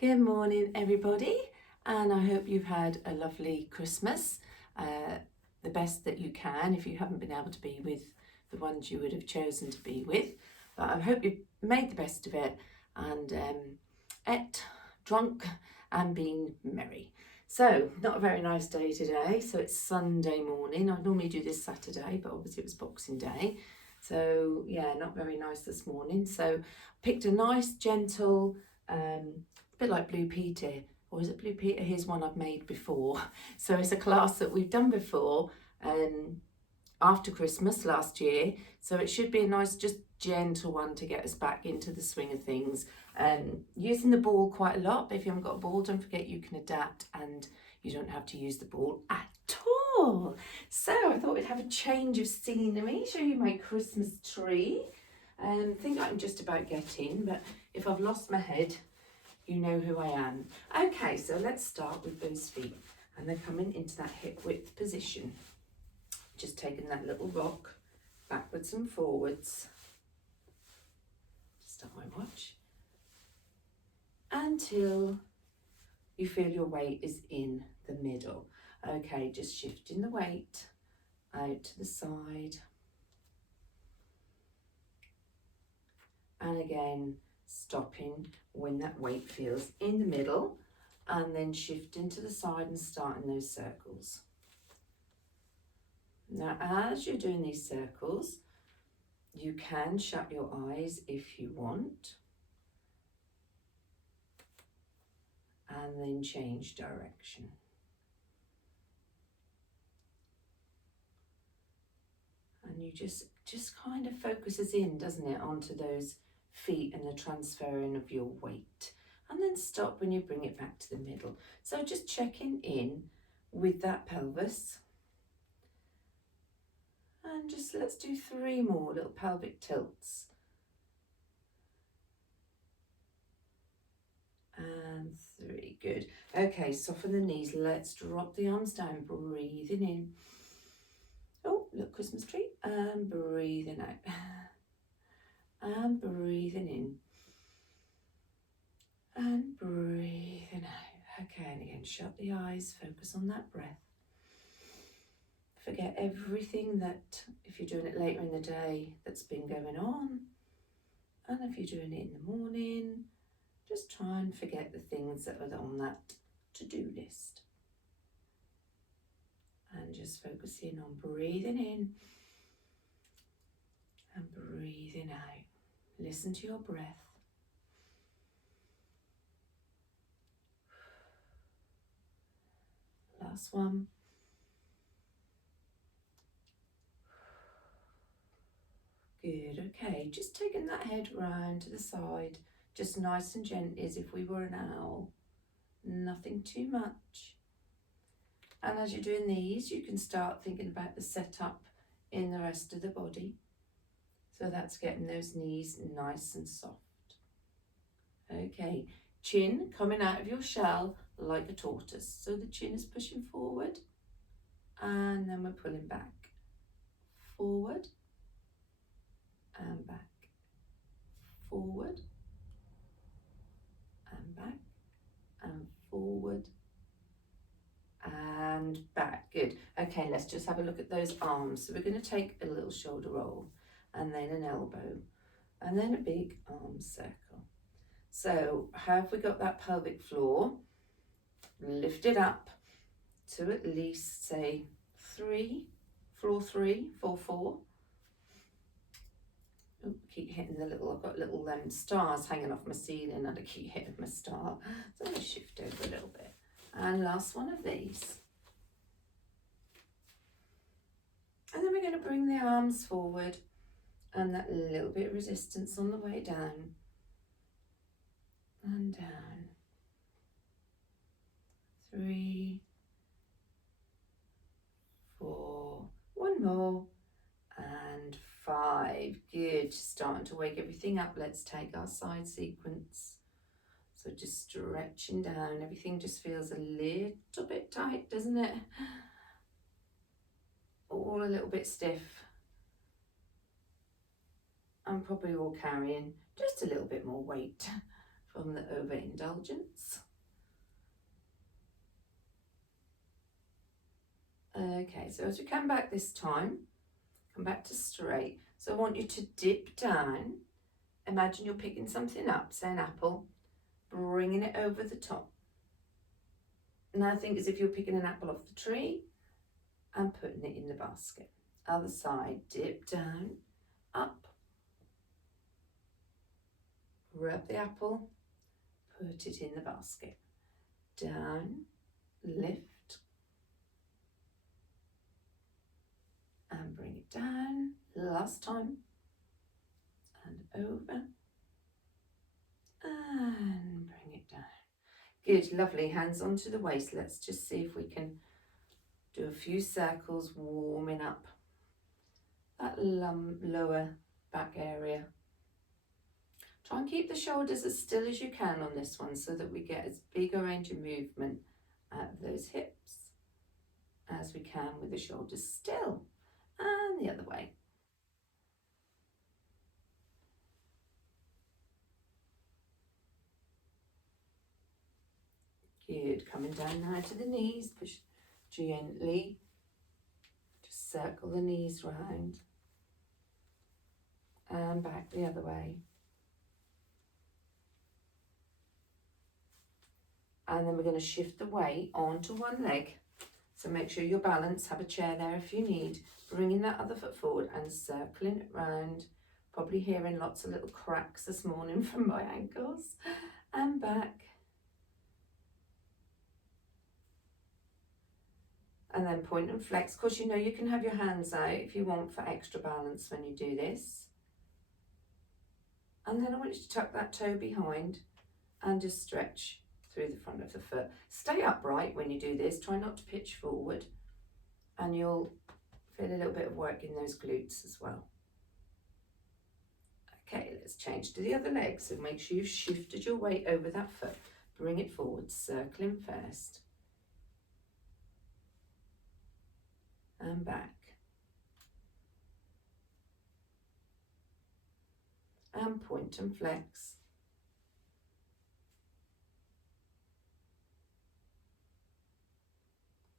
Good morning, everybody, and I hope you've had a lovely Christmas, the best that you can if you haven't been able to be with the ones you would have chosen to be with. But I hope you've made the best of it and ate, drunk, and been merry. So, not a very nice day today. So it's Sunday morning. I normally do this Saturday, but obviously it was Boxing Day. So yeah, not very nice this morning. So picked a nice, gentle, bit like Blue Peter, or is it Blue Peter? Here's one I've made before. So it's a class that we've done before after Christmas last year. So it should be a nice, just gentle one to get us back into the swing of things. Using the ball quite a lot, but if you haven't got a ball, don't forget you can adapt and you don't have to use the ball at all. So I thought we'd have a change of scenery, show you my Christmas tree. I think I'm just about getting, but if I've lost my head, you know who I am. Okay, so let's start with those feet. And they're coming into that hip width position. Just taking that little rock backwards and forwards. Start my watch. Until you feel your weight is in the middle. Okay, just shifting the weight out to the side. And again, stopping when that weight feels in the middle, and then shifting to the side and starting those circles. Now, as you're doing these circles, you can shut your eyes if you want, and then change direction. And you just kind of focuses in, doesn't it, onto those feet and the transferring of your weight. And then stop when you bring it back to the middle. So just checking in with that pelvis. And just let's do 3 more little pelvic tilts. And 3, good. Okay, soften the knees. Let's drop the arms down, breathing in. Oh, look, Christmas tree. And breathing out. And breathing in. And breathing out. Okay, and again, shut the eyes, focus on that breath. Forget everything that, if you're doing it later in the day, that's been going on. And if you're doing it in the morning, just try and forget the things that are on that to-do list. And just focusing on breathing in and breathing out. Listen to your breath. Last one. Good, okay, just taking that head round to the side, just nice and gently as if we were an owl. Nothing too much. And as you're doing these, you can start thinking about the setup in the rest of the body. So that's getting those knees nice and soft. Okay, chin coming out of your shell like a tortoise. So the chin is pushing forward and then we're pulling back. Forward and back. Forward and back and forward and back. Good. Okay, let's just have a look at those arms. So we're going to take a little shoulder roll and then an elbow and then a big arm circle. So have we got that pelvic floor? Lift it up to at least say 3, floor 3, 4, 4. Oh, keep hitting the little, I've got little stars hanging off my ceiling and I keep hitting my star. So I'm going to shift over a little bit. And last one of these. And then we're going to bring the arms forward and that little bit of resistance on the way down. And down. 3, 4, one more. And 5, good, just starting to wake everything up. Let's take our side sequence. So just stretching down, everything just feels a little bit tight, doesn't it? All a little bit stiff. I'm probably all carrying just a little bit more weight from the overindulgence. Okay, so as we come back this time, come back to straight. So I want you to dip down. Imagine you're picking something up, say an apple, bringing it over the top. Now think as if you're picking an apple off the tree and putting it in the basket. Other side, dip down, up, rub the apple, put it in the basket. Down, lift, and bring it down. Last time, and over, and bring it down. Good, lovely. Hands onto the waist. Let's just see if we can do a few circles, warming up that lower back area. Try and keep the shoulders as still as you can on this one so that we get as big a range of movement out of those hips as we can with the shoulders still. And the other way. Good, coming down now to the knees, push gently, just circle the knees round and back the other way. And then we're going to shift the weight onto one leg. So make sure you're balanced, have a chair there if you need. Bringing that other foot forward and circling it round. Probably hearing lots of little cracks this morning from my ankles. And back. And then point and flex. Of course, you know you can have your hands out if you want for extra balance when you do this. And then I want you to tuck that toe behind and just stretch through the front of the foot. Stay upright when you do this. Try not to pitch forward. And you'll feel a little bit of work in those glutes as well. Okay, let's change to the other leg. So make sure you've shifted your weight over that foot. Bring it forward, circling first. And back. And point and flex.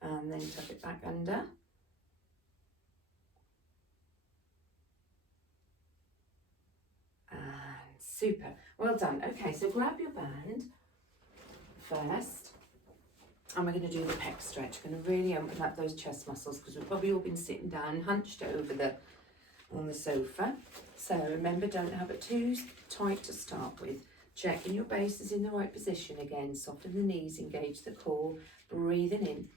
And then tuck it back under. And super, well done. Okay, so grab your band first. And we're going to do the pec stretch. We're going to really open up those chest muscles because we've probably all been sitting down, hunched over on the sofa. So remember, don't have it too tight to start with. Checking your base is in the right position again. Soften the knees, engage the core, breathing in.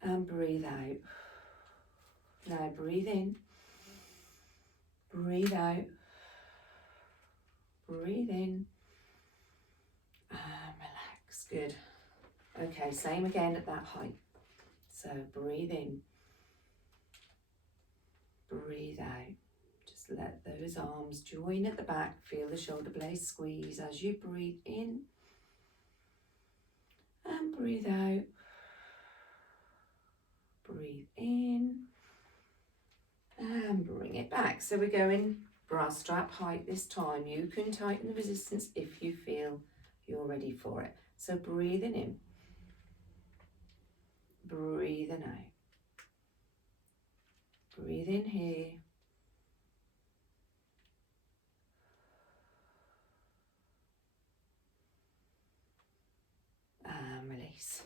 And breathe out. Now breathe in. Breathe out. Breathe in. And relax. Good. Okay, same again at that height. So breathe in. Breathe out. Just let those arms join at the back. Feel the shoulder blades squeeze as you breathe in. And breathe out. Breathe in. And bring it back. So we're going bra strap height this time. You can tighten the resistance if you feel you're ready for it. So breathing in. Breathing out. Breathe in here. And release.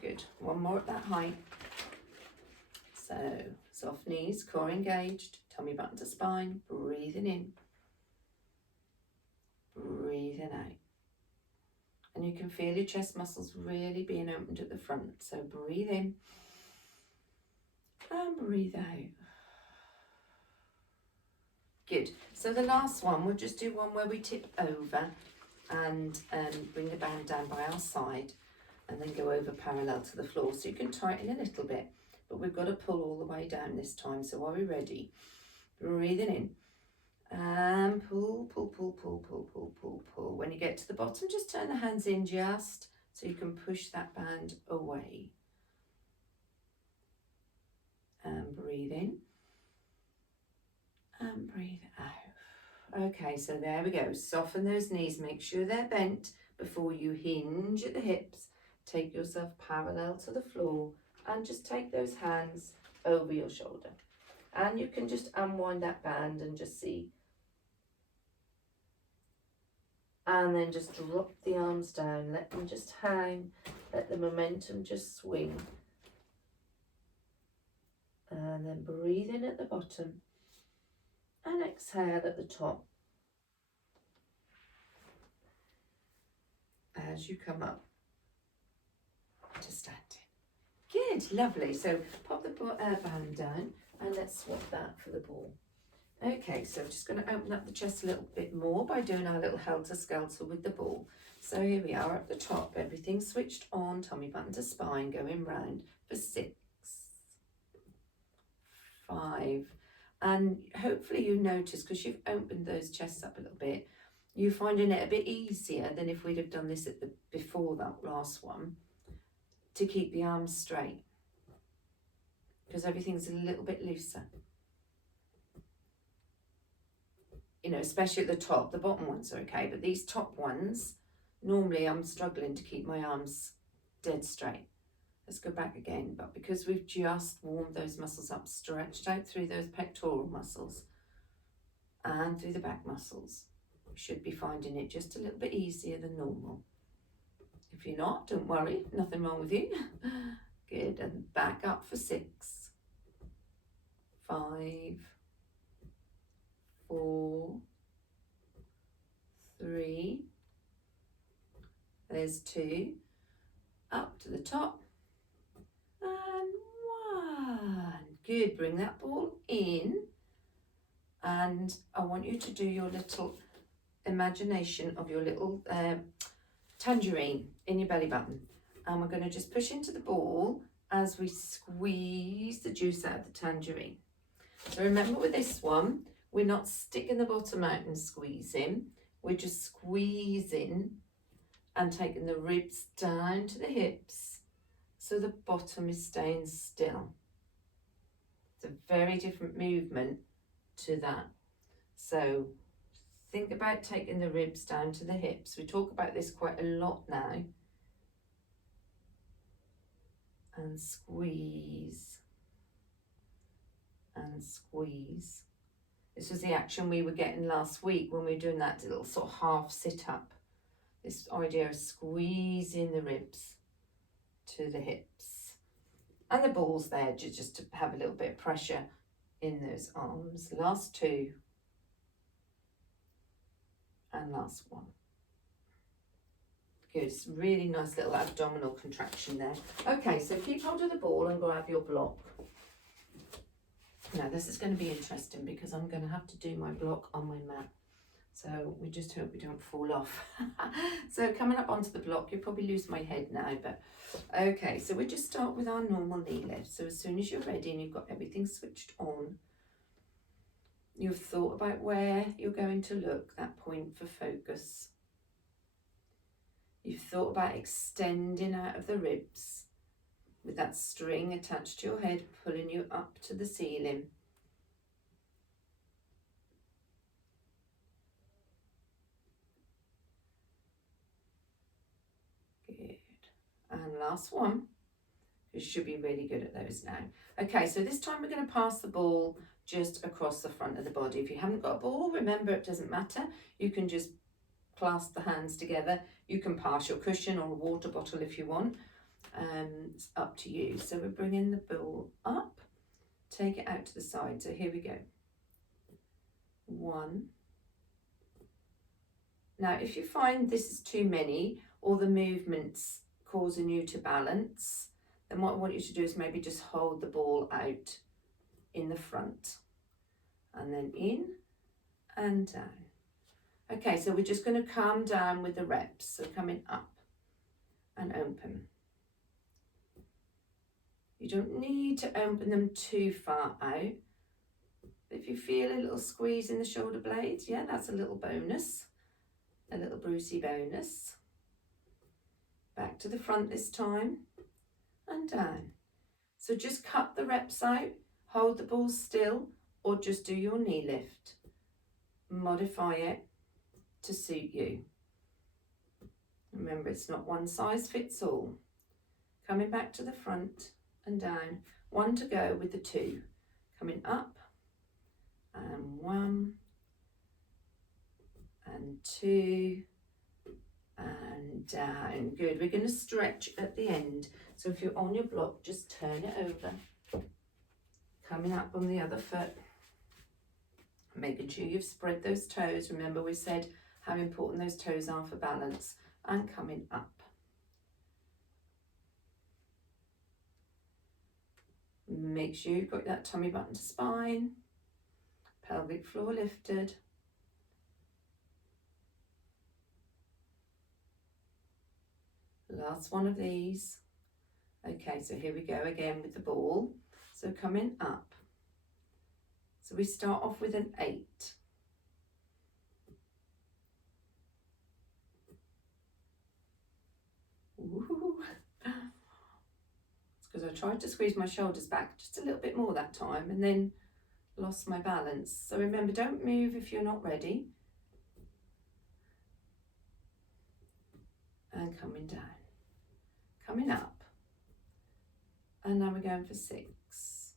Good. One more at that height. So soft knees, core engaged, tummy button to spine, breathing in, breathing out. And you can feel your chest muscles really being opened at the front. So breathe in and breathe out. Good. So the last one, we'll just do one where we tip over and bring the band down by our side and then go over parallel to the floor. So you can tighten a little bit, but we've got to pull all the way down this time. So are we ready? Breathing in and pull, pull, pull, pull, pull, pull, pull, pull. When you get to the bottom, just turn the hands in just so you can push that band away. And breathe in and breathe out. Okay, so there we go. Soften those knees, make sure they're bent before you hinge at the hips. Take yourself parallel to the floor and just take those hands over your shoulder. And you can just unwind that band and just see. And then just drop the arms down, let them just hang, let the momentum just swing. And then breathe in at the bottom and exhale at the top as you come up to standing. Good, lovely. So pop the band down and let's swap that for the ball. Okay, so I'm just going to open up the chest a little bit more by doing our little helter-skelter with the ball. So here we are at the top, everything switched on, tummy button to spine, going round for 6, 5. And hopefully you notice, because you've opened those chests up a little bit, you're finding it a bit easier than if we'd have done this at the before that last one, to keep the arms straight, because everything's a little bit looser. You know, especially at the top. The bottom ones are okay, but these top ones, normally I'm struggling to keep my arms dead straight. Let's go back again. But because we've just warmed those muscles up, stretched out through those pectoral muscles and through the back muscles, we should be finding it just a little bit easier than normal. If you're not, don't worry, nothing wrong with you. Good, and back up for 6, 5, 4, 3, there's 2, up to the top, and 1. Good, bring that ball in, and I want you to do your little imagination of your little tangerine in your belly button, and we're going to just push into the ball as we squeeze the juice out of the tangerine. So remember, with this one, we're not sticking the bottom out and squeezing, we're just squeezing and taking the ribs down to the hips so the bottom is staying still. It's a very different movement to that. So think about taking the ribs down to the hips. We talk about this quite a lot now. And squeeze and squeeze. This was the action we were getting last week when we were doing that little sort of half sit-up. This idea of squeezing the ribs to the hips. And the ball's there just to have a little bit of pressure in those arms. Last 2. And last 1. Good, it's really nice little abdominal contraction there. Okay, so keep hold of the ball and grab your block. Now this is going to be interesting because I'm going to have to do my block on my mat. So we just hope we don't fall off. So coming up onto the block, you'll probably lose my head now, but okay, so we just start with our normal knee lift. So as soon as you're ready and you've got everything switched on, you've thought about where you're going to look, that point for focus. You've thought about extending out of the ribs with that string attached to your head, pulling you up to the ceiling. Good. And last one. You should be really good at those now. Okay, so this time we're going to pass the ball just across the front of the body. If you haven't got a ball, remember, it doesn't matter. You can just clasp the hands together. You can pass your cushion or a water bottle if you want. It's up to you. So we're bringing the ball up, take it out to the side. So here we go. 1. Now, if you find this is too many or the movements causing you to balance, then what I want you to do is maybe just hold the ball out in the front and then in and down. Okay, so we're just going to calm down with the reps. So coming up and open. You don't need to open them too far out. If you feel a little squeeze in the shoulder blades, yeah, that's a little bonus, a little Brucey bonus. Back to the front this time and down. So just cut the reps out, hold the ball still, or just do your knee lift. modify it to suit you. Remember, it's not one size fits all. Coming back to the front and down. 1 to go with the 2. Coming up, and 1, and 2, and down. Good. We're going to stretch at the end. So if you're on your block, just turn it over. Coming up on the other foot. Making sure you've spread those toes. Remember, we said how important those toes are for balance. And coming up. Make sure you've got that tummy button to spine. Pelvic floor lifted. Last one of these. Okay, so here we go again with the ball. So coming up. So we start off with an 8. Ooh. It's because I tried to squeeze my shoulders back just a little bit more that time and then lost my balance. So remember, don't move if you're not ready. And coming down. Coming up. And now we're going for 6.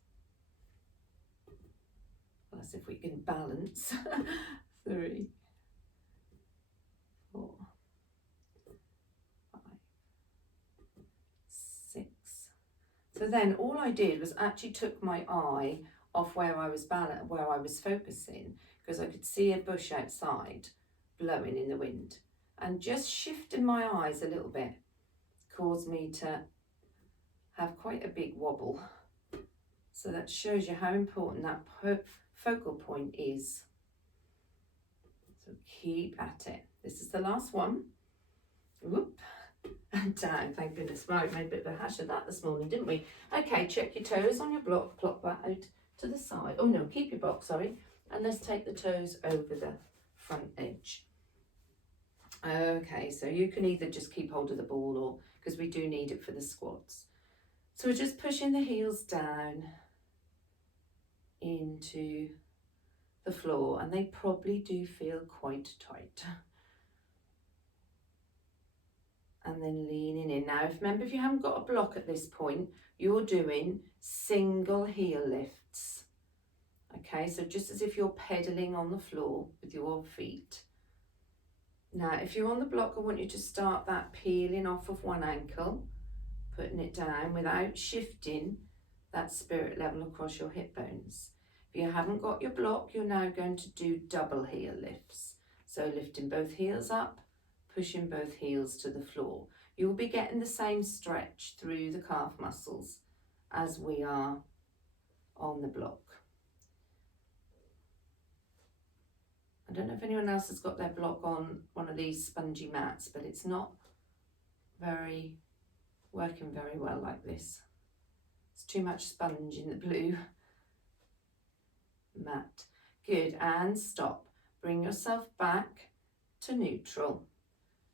Well, that's if we can balance. 3, 4, 5, 6. So then all I did was actually took my eye off where I was focusing, because I could see a bush outside blowing in the wind, and just shifting my eyes a little bit caused me to have quite a big wobble. So that shows you how important that focal point is. So keep at it. This is the last one. Whoop. And down, thank goodness. Right, made a bit of a hash of that this morning, didn't we? Okay, check your toes on your block, plop that out to the side. Oh no, keep your block, sorry. And let's take the toes over the front edge. Okay, so you can either just keep hold of the ball, or because we do need it for the squats. So we're just pushing the heels down into the floor, and they probably do feel quite tight. And then leaning in. Now, remember, if you haven't got a block at this point, you're doing single heel lifts. Okay, so just as if you're pedaling on the floor with your feet. Now, if you're on the block, I want you to start that peeling off of one ankle, putting it down without shifting that spirit level across your hip bones. If you haven't got your block, you're now going to do double heel lifts. So lifting both heels up, pushing both heels to the floor. You'll be getting the same stretch through the calf muscles as we are on the block. I don't know if anyone else has got their block on one of these spongy mats, but it's not working very well like this. It's too much sponge in the blue mat. Good, and stop. Bring yourself back to neutral.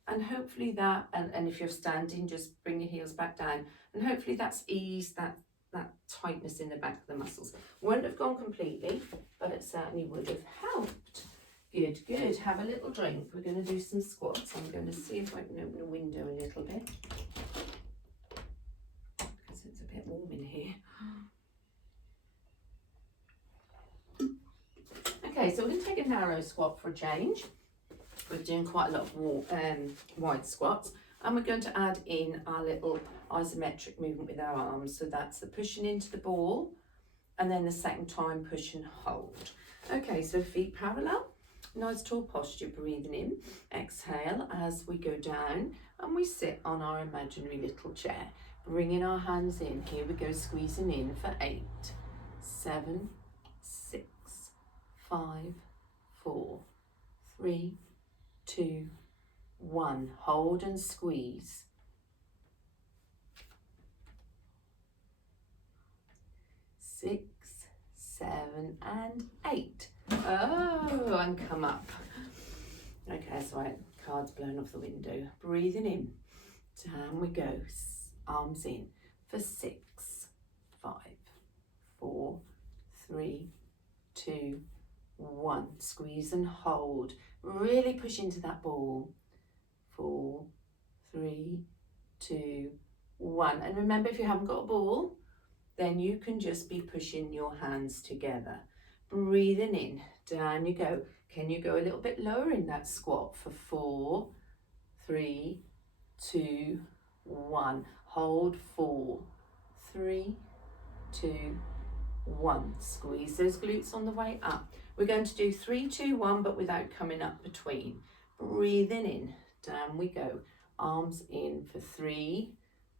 And hopefully that, and if you're standing, just bring your heels back down. And hopefully that's eased that tightness in the back of the muscles. Won't have gone completely, but it certainly would have helped. Good, good. Have a little drink. We're going to do some squats. I'm going to see if I can open the window a little bit, because it's a bit warm in here. Okay, so we're going to take a narrow squat for a change. We're doing quite a lot of wide squats, and we're going to add in our little isometric movement with our arms. So that's the pushing into the ball, and then the second time push and hold. Okay, so feet parallel, nice tall posture, breathing in, exhale as we go down, and we sit on our imaginary little chair, bringing our hands in. Here we go, squeezing in for 8, 7, 6, 5, 4, 3, 2, 1. Hold and squeeze. 6, 7, and 8. Oh, and come up. Okay, so card's blown off the window. Breathing in. Down we go. Arms in for 6, 5, 4, 3, 2, 1. Squeeze and hold. Really push into that ball. 4, 3, 2, 1. And remember, if you haven't got a ball, then you can just be pushing your hands together. Breathing in, down you go. Can you go a little bit lower in that squat for 4, 3, 2, 1. Hold 4, 3, 2, 1. Squeeze those glutes on the way up. We're going to do 3, 2, 1, but without coming up between. Breathing in, down we go. Arms in for 3,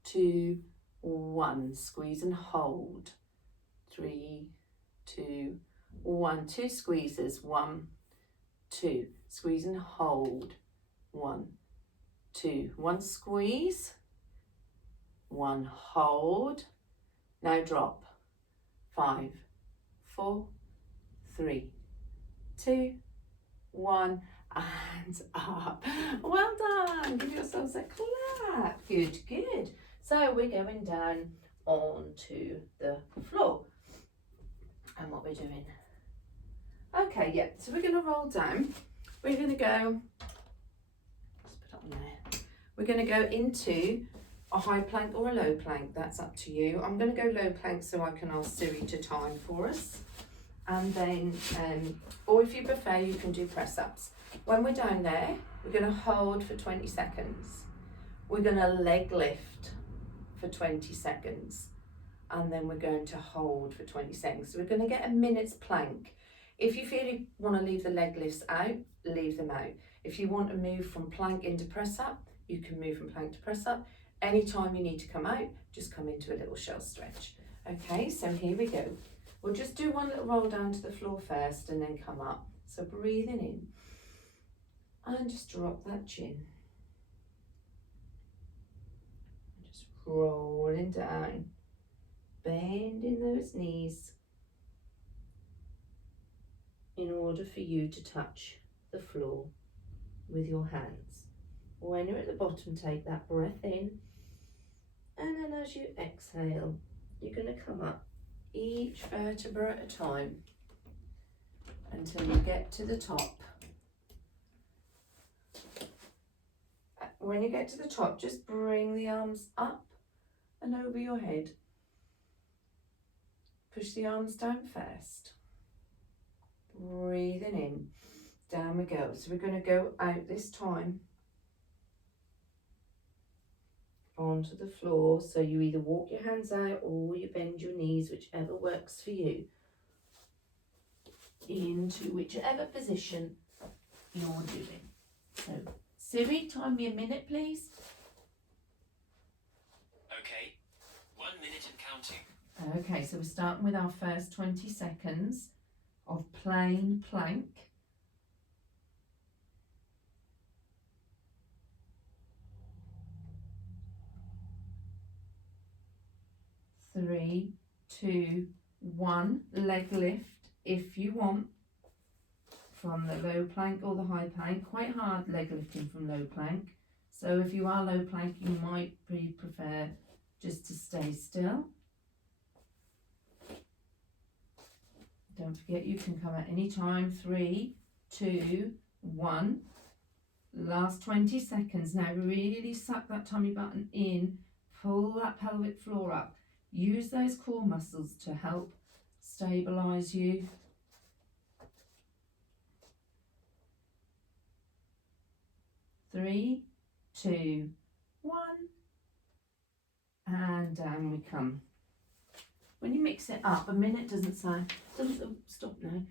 2, 1. Squeeze and hold. 3, 2, 1. 2 squeezes. 1, 2. Squeeze and hold. 1, 2. 1 squeeze. 1 hold. Now drop. 5, 4, 3, 2, 1, and up. Well done. Give yourselves a clap. Good, good. So we're going down onto the floor. And what we're doing. Okay, yeah, so we're going to roll down. We're going to go, let's put it on there. We're going to go into a high plank or a low plank. That's up to you. I'm going to go low plank so I can ask Siri to time for us. And then, or if you prefer, you can do press ups. When we're down there, we're going to hold for 20 seconds. We're going to leg lift for 20 seconds. And then we're going to hold for 20 seconds. So we're going to get a minute's plank. If you feel you want to leave the leg lifts out, leave them out. If you want to move from plank into press up, you can move from plank to press up. Anytime you need to come out, just come into a little shell stretch. Okay, so here we go. We'll just do one little roll down to the floor first and then come up. So breathing in and just drop that chin. Just rolling down, bending those knees in order for you to touch the floor with your hands. When you're at the bottom, take that breath in, and then as you exhale, you're going to come up each vertebra at a time until you get to the top. When you get to the top, just bring the arms up and over your head. Push the arms down first. Breathing in, down we go. So we're going to go out this time onto the floor. So you either walk your hands out or you bend your knees, whichever works for you, into whichever position you're doing. So Siri, time me a minute, please. Okay, 1 minute and counting. Okay, so we're starting with our first 20 seconds of plain plank. Three, 2, 1. Leg lift if you want from the low plank or the high plank. Quite hard leg lifting from low plank. So if you are low plank, you might prefer just to stay still. Don't forget you can come at any time. 3, 2, 1. Last 20 seconds. Now really suck that tummy button in. Pull that pelvic floor up. Use those core muscles to help stabilize you. 3, 2, 1. And down we come. When you mix it up, a minute doesn't stop now.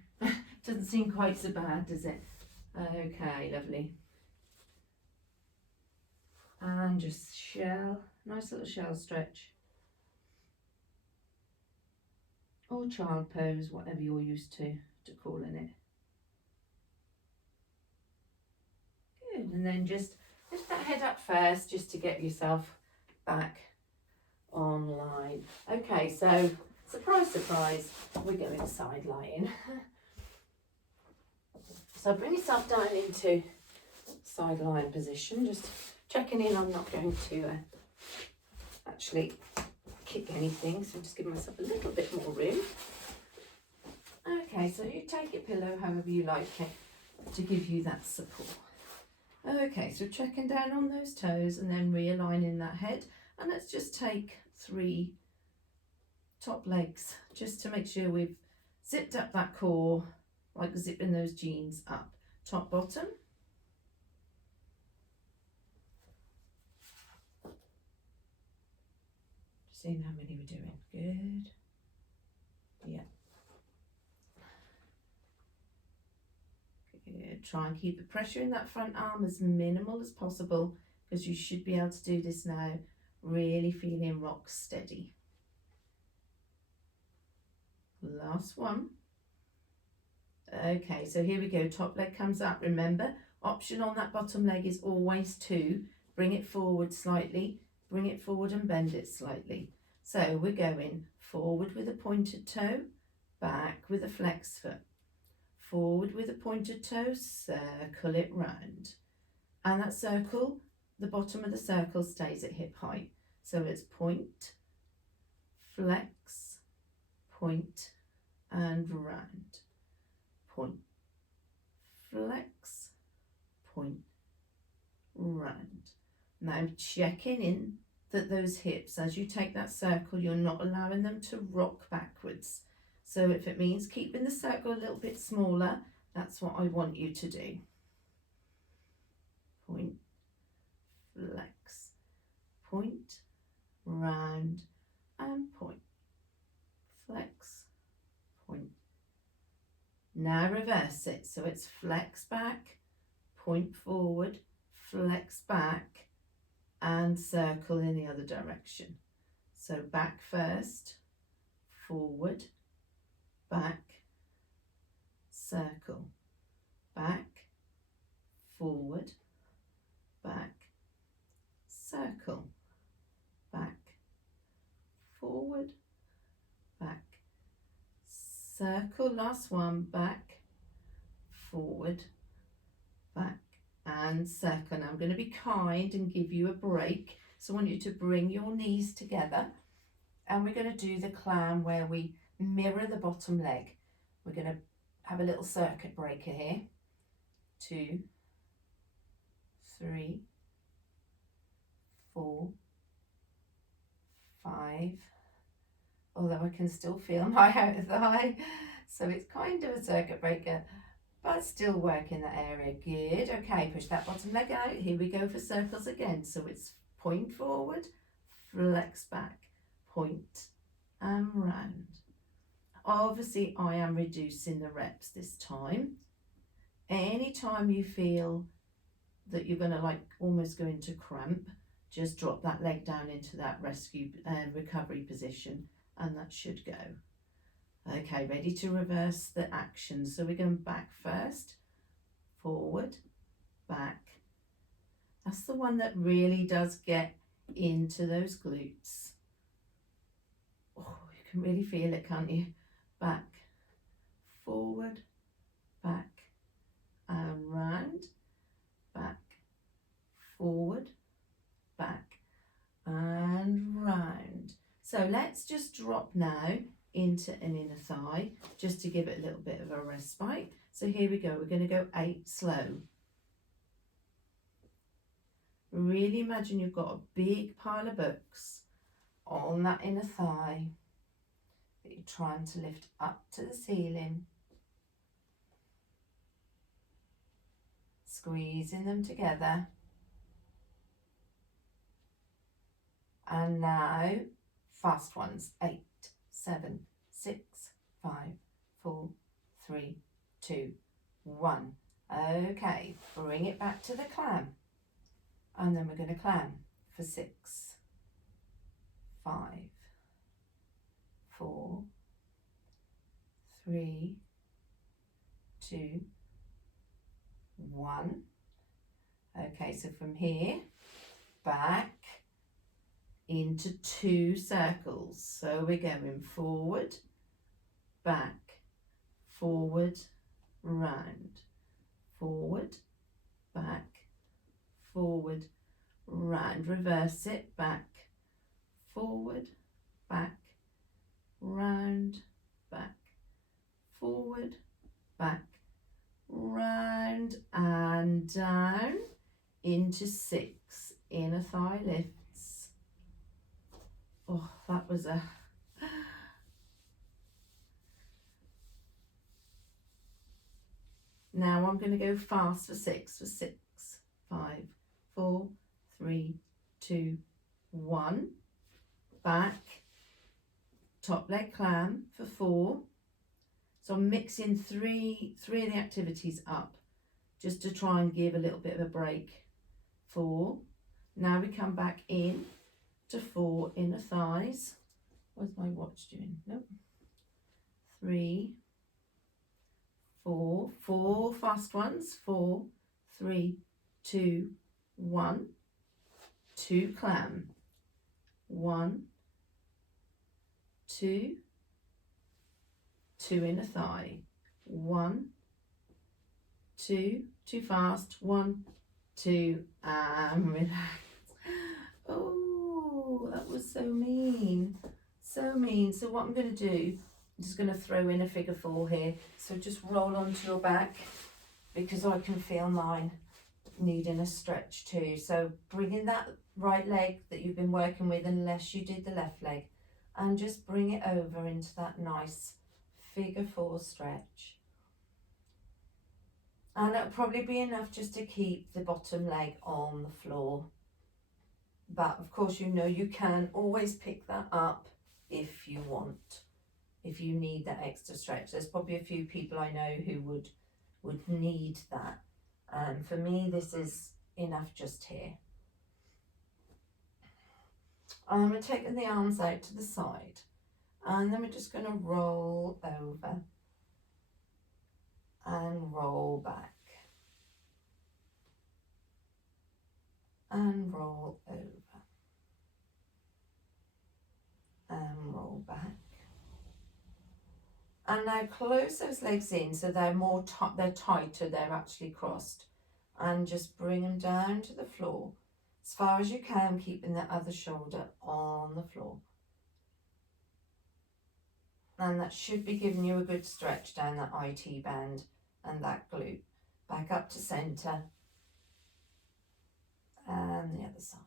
Doesn't seem quite so bad, does it? Okay, lovely. And just shell, nice little shell stretch. Or child pose, whatever you're used to calling it. Good, and then just lift that head up first, just to get yourself back online. Okay, so surprise, surprise, we're going side lying. So bring yourself down into side lying position, just checking in. I'm not going to actually kick anything, so I'm just giving myself a little bit more room. Okay, so you take your pillow however you like it to give you that support. Okay, so checking down on those toes and then realigning that head. And let's just take 3 top legs just to make sure we've zipped up that core, like zipping those jeans up. Top, bottom. Seeing how many we're doing. Good. Yeah. Good. Try and keep the pressure in that front arm as minimal as possible, because you should be able to do this now, really feeling rock steady. Last one. Okay, so here we go. Top leg comes up. Remember, option on that bottom leg is always 2. Bring it forward slightly, bring it forward and bend it slightly. So we're going forward with a pointed toe, back with a flex foot. Forward with a pointed toe, circle it round. And that circle, the bottom of the circle stays at hip height. So it's point, flex, point and round. Point, flex, point, round. Now checking in that those hips, as you take that circle, you're not allowing them to rock backwards. So if it means keeping the circle a little bit smaller, that's what I want you to do. Point, flex, point, round and point, flex, point. Now reverse it, so it's flex back, point forward, flex back and circle in the other direction. So back first, forward, back, circle, back, forward, back, circle, back, forward, back, circle, last one, back, forward, back and circle. Now I'm going to be kind and give you a break, so I want you to bring your knees together and we're going to do the clown where we mirror the bottom leg. We're going to have a little circuit breaker here. 2, 3, 4, 5, although I can still feel my outer thigh, so it's kind of a circuit breaker, but still work in that area. Good. Okay, push that bottom leg out. Here we go for circles again. So it's point forward, flex back, point and round. Obviously I am reducing the reps this time. Anytime you feel that you're going to like almost go into cramp, just drop that leg down into that rescue recovery position and that should go. Okay, ready to reverse the action. So we're going back first, forward, back. That's the one that really does get into those glutes. Oh, you can really feel it, can't you? Back, forward, back and round, back, forward, back and round. So let's just drop now into an inner thigh just to give it a little bit of a respite. So here we go, we're going to go 8 slow. Really imagine you've got a big pile of books on that inner thigh that you're trying to lift up to the ceiling, squeezing them together. And now fast ones. 8, 7, 6, 5, 4, 3, 2, 1. Okay, bring it back to the clam. And then we're going to clam for 6, 5, 4, 3, 2, 1. Okay, so from here, back into 2 circles. So we're going forward, back, forward, round, forward, back, forward, round. Reverse it, back, forward, back, round, back, forward, back, round and down into 6 inner thigh lifts. Oh, that was a now I'm going to go fast for 6 for 6, 5, 4, 3, 2, 1. Back, top leg clam for 4. So I'm mixing three of the activities up just to try and give a little bit of a break. 4. Now we come back in to 4 inner thighs. What's my watch doing? Nope. 3, 4, 4 fast ones. 4, 3, 2, 1. 2 clam. 1, 2, 2 inner thigh. 1, 2, too fast. 1, 2, and relax. Oh, that was so mean. So mean. So what I'm going to do, I'm just going to throw in a figure 4 here. So just roll onto your back because I can feel mine needing a stretch too. So bring in that right leg that you've been working with, unless you did the left leg, and just bring it over into that nice figure 4 stretch. And it'll probably be enough just to keep the bottom leg on the floor. But of course, you know, you can always pick that up if you want, if you need that extra stretch. There's probably a few people I know who would need that. For me, this is enough just here. And we're taking the arms out to the side, and then we're just going to roll over and roll back and roll over and roll back. And now close those legs in so they're they're tighter, they're actually crossed, and just bring them down to the floor as far as you can, keeping the other shoulder on the floor. And that should be giving you a good stretch down that IT band and that glute. Back up to centre and the other side.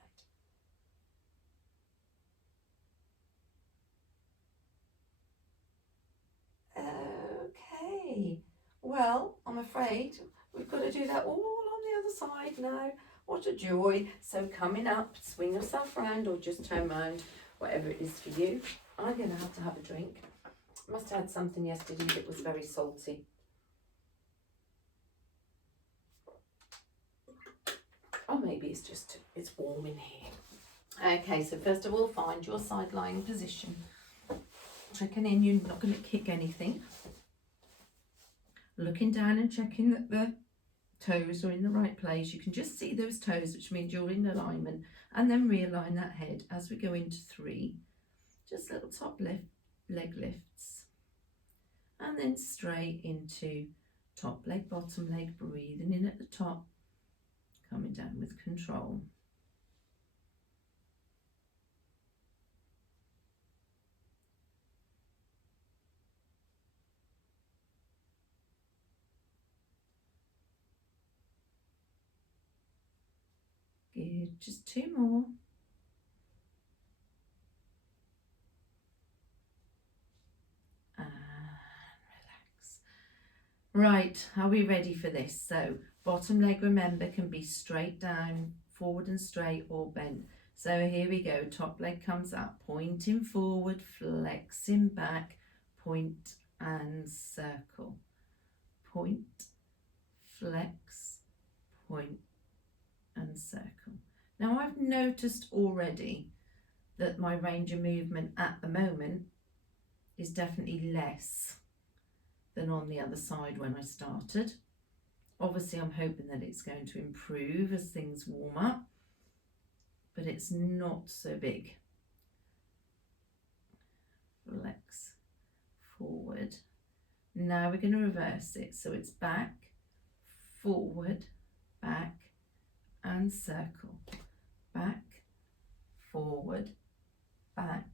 Okay, well, I'm afraid we've got to do that all on the other side now. What a joy. So coming up, swing yourself round or just turn round, whatever it is for you. I'm going to have a drink. Must have had something yesterday that was very salty. Or maybe it's warm in here. Okay, so first of all, find your side lying position. Checking in, you're not going to kick anything. Looking down and checking that the toes are in the right place. You can just see those toes, which means you're in alignment, and then realign that head as we go into 3. Just little top leg lifts, and then straight into top leg, bottom leg, breathing in at the top, coming down with control. Good, just 2 more. And relax. Right, are we ready for this? So bottom leg, remember, can be straight down, forward and straight, or bent. So here we go, top leg comes up, pointing forward, flexing back, point and circle. Point, flex, point and circle. Now I've noticed already that my range of movement at the moment is definitely less than on the other side when I started. Obviously I'm hoping that it's going to improve as things warm up, but it's not so big. Flex, forward. Now we're going to reverse it, so it's back, forward, back and circle. Back, forward, back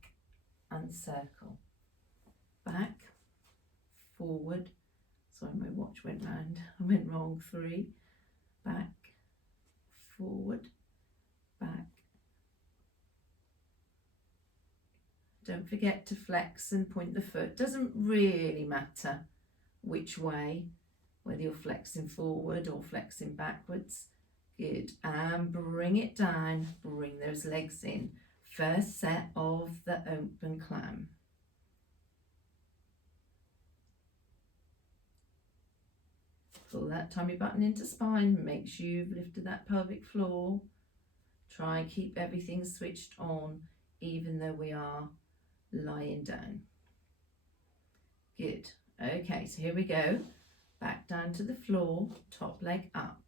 and circle. Back, forward. Sorry, my watch went round. I went wrong. 3, back, forward, back. Don't forget to flex and point the foot. Doesn't really matter which way, whether you're flexing forward or flexing backwards. Good. And bring it down. Bring those legs in. First set of the open clam. Pull that tummy button into spine. Make sure you've lifted that pelvic floor. Try and keep everything switched on, even though we are lying down. Good. Okay, so here we go. Back down to the floor, top leg up.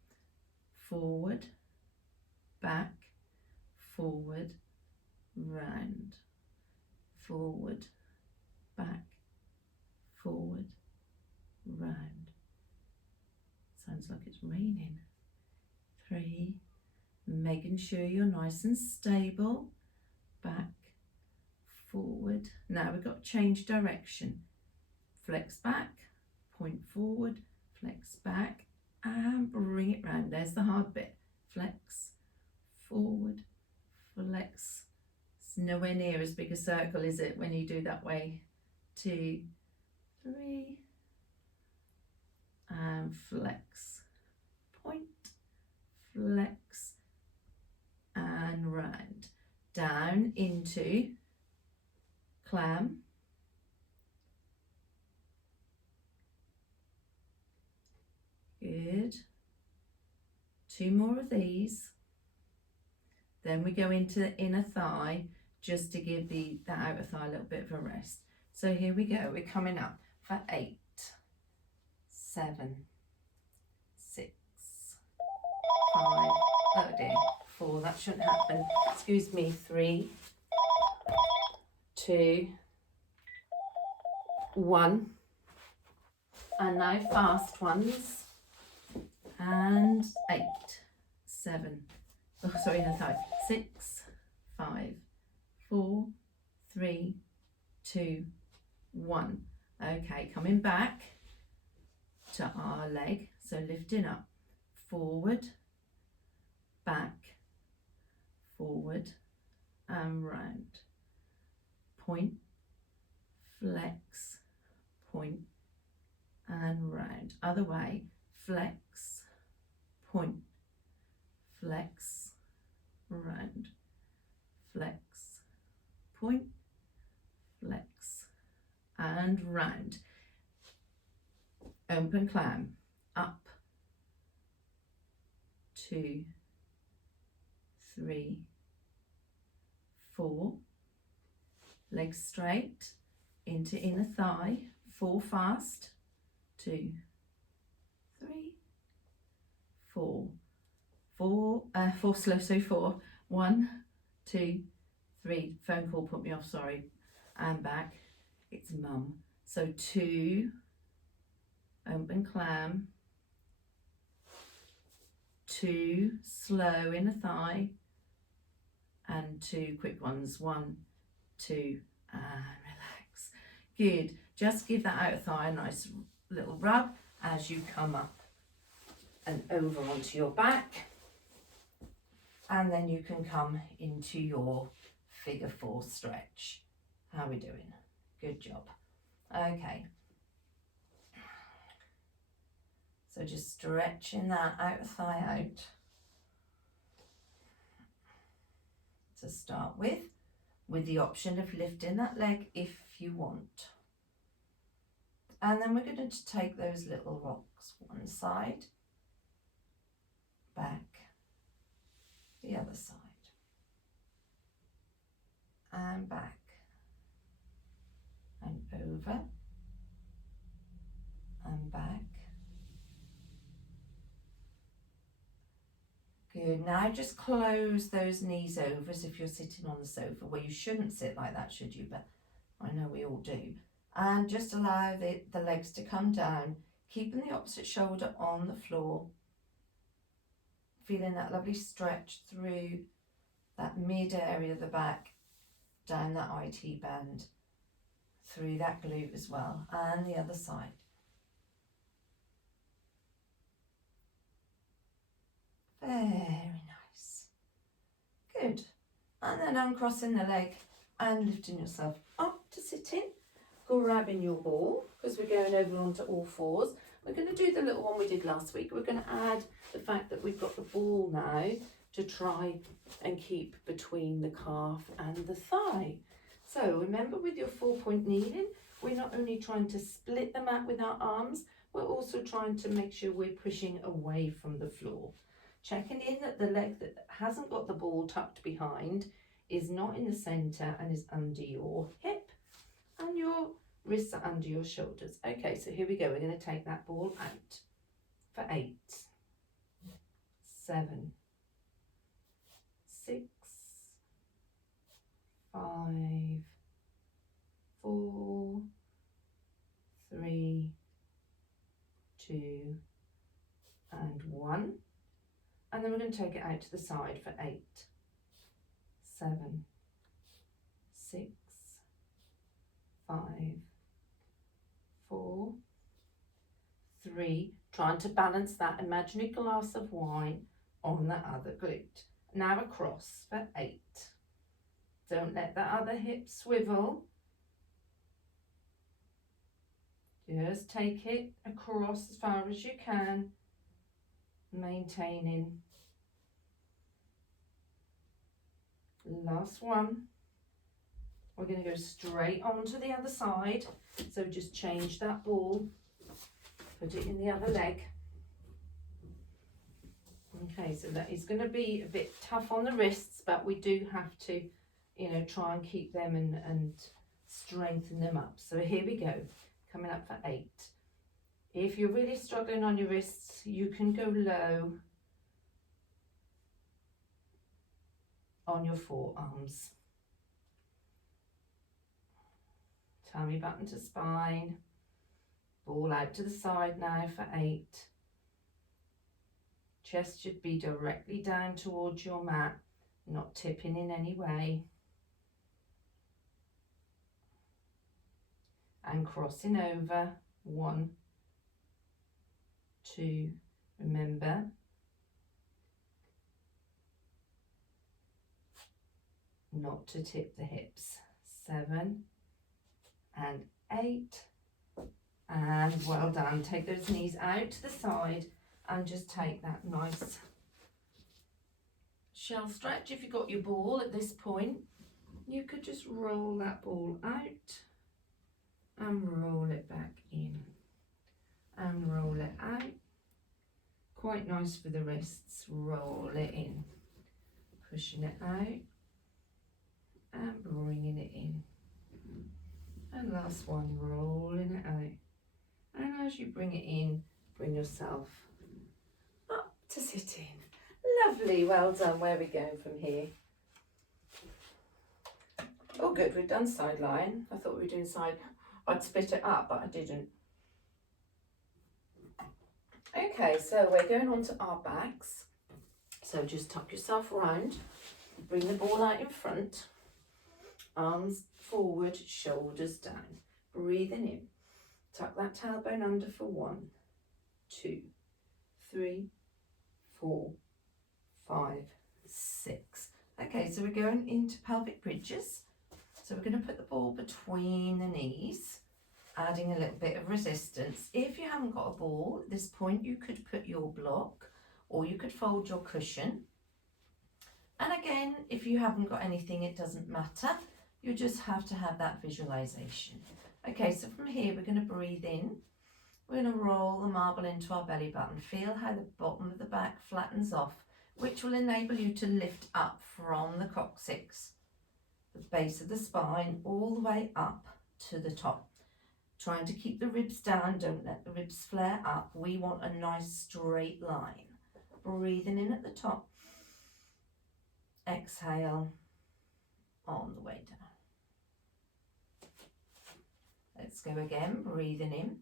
Forward, back, forward, round. Forward, back, forward, round. Sounds like it's raining. 3, making sure you're nice and stable. Back, forward. Now we've got to change direction. Flex back, point forward, flex back, and bring it round. There's the hard bit. Flex, forward, flex. It's nowhere near as big a circle, is it, when you do that way? 2, 3, and flex, point, flex, and round. Down into clam. Good. 2 more of these. Then we go into the inner thigh, just to give the outer thigh a little bit of a rest. So here we go. We're coming up for 8, 7, 6, 5, oh dear, 4, that shouldn't happen. Excuse me. 3, 2, 1. And now fast ones. And 8, 7, oh sorry, no, 5, 6, 5, 4, 3, 2, 1. Okay, coming back to our leg. So lifting up, forward, back, forward, and round. Point, flex, point, and round. Other way, flex, point, flex, round, flex, point, flex, and round. Open clam, up, 2, 3, 4, legs straight into inner thigh, 4 fast, 2, 3, 4, 4 slow, so 4, 1, 2, 3, phone call put me off, sorry, and back, it's mum. So 2, open clam, 2 slow inner thigh, and 2 quick ones, 1, 2, and relax. Good. Just give that outer thigh a nice little rub as you come up and over onto your back, and then you can come into your figure 4 stretch. How are we doing? Good job. Okay. So just stretching that outer thigh out to start with the option of lifting that leg if you want. And then we're going to take those little rocks one side, back, the other side, and back, and over, and back. Good. Now just close those knees over as if you're sitting on the sofa. Well, you shouldn't sit like that, should you? But I know we all do. And just allow the legs to come down, keeping the opposite shoulder on the floor. Feeling that lovely stretch through that mid area of the back, down that IT band, through that glute as well, and the other side. Very nice. Good. And then uncrossing the leg and lifting yourself up to sitting. Grabbing your ball, because we're going over onto all fours. We're going to do the little one we did last week. We're going to add the fact that we've got the ball now to try and keep between the calf and the thigh. So remember, with your 4-point kneeling, we're not only trying to split the mat with our arms, we're also trying to make sure we're pushing away from the floor. Checking in that the leg that hasn't got the ball tucked behind is not in the centre and is under your hip, and your wrists are under your shoulders. Okay, so here we go. We're going to take that ball out for 8, 7, 6, 5, 4, 3, 2, and 1. And then we're going to take it out to the side for 8, 7, 6, 5, 4, 3, trying to balance that imaginary glass of wine on the other glute. Now across for 8. Don't let that other hip swivel. Just take it across as far as you can, maintaining. Last one. We're going to go straight onto the other side. So just change that ball, put it in the other leg. Okay, so that is going to be a bit tough on the wrists, but we do have to, try and keep them and strengthen them up. So here we go, coming up for 8. If you're really struggling on your wrists, you can go low on your forearms. Tummy button to spine. Ball out to the side now for 8. Chest should be directly down towards your mat, not tipping in any way. And crossing over. 1, 2, remember. Not to tip the hips. 7 and 8. And well done. Take those knees out to the side and just take that nice shell stretch. If you've got your ball at this point, you could just roll that ball out and roll it back in and roll it out. Quite nice for the wrists. Roll it in, pushing it out and bringing it in. And last one, rolling it out. And as you bring it in, bring yourself up to sitting. Lovely, well done. Where are we going from here? Oh good, we've done side line. I thought we were doing side, I'd split it up, but I didn't. Okay, so we're going on to our backs. So just tuck yourself round, bring the ball out in front, arms forward, shoulders down. Breathing in. Tuck that tailbone under for 1, 2, 3, 4, 5, 6. Okay, so we're going into pelvic bridges. So we're going to put the ball between the knees, adding a little bit of resistance. If you haven't got a ball at this point, you could put your block or you could fold your cushion. And again, if you haven't got anything, it doesn't matter. You just have to have that visualization. Okay, so from here, we're going to breathe in. We're going to roll the marble into our belly button. Feel how the bottom of the back flattens off, which will enable you to lift up from the coccyx, the base of the spine, all the way up to the top. Trying to keep the ribs down, don't let the ribs flare up. We want a nice straight line. Breathing in at the top. Exhale on the way down. Let's go again, breathing in.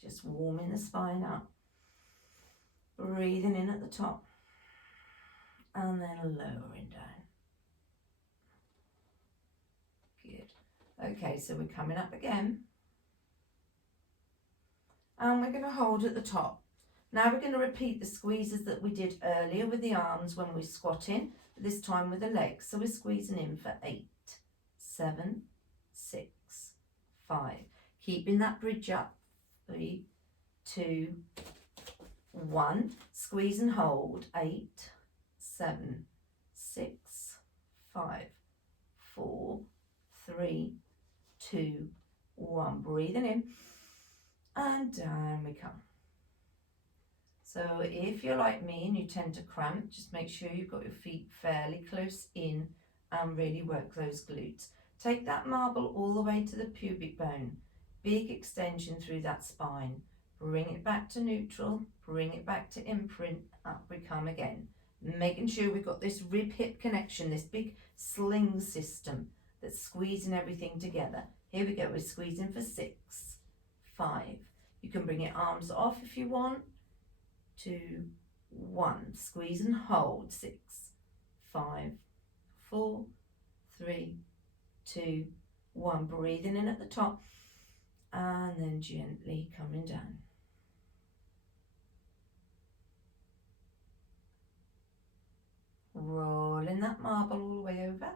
Just warming the spine up. Breathing in at the top. And then lowering down. Good. Okay, so we're coming up again. And we're going to hold at the top. Now we're going to repeat the squeezes that we did earlier with the arms when we're squatting, but this time with the legs. So we're squeezing in for 8, 7, 6, 5. Keeping that bridge up. 3, 2, 1. Squeeze and hold. 8, 7, 6, 5, 4, 3, 2, 1. Breathing in and down we come. So if you're like me and you tend to cramp, just make sure you've got your feet fairly close in and really work those glutes. Take that marble all the way to the pubic bone. Big extension through that spine. Bring it back to neutral, bring it back to imprint, up we come again. Making sure we've got this rib-hip connection, this big sling system that's squeezing everything together. Here we go, we're squeezing for 6, 5. You can bring your arms off if you want. 2, 1. Squeeze and hold. 6, 5, 4, 3, 2, 1. Breathing in at the top and then gently coming down. Rolling that marble all the way over,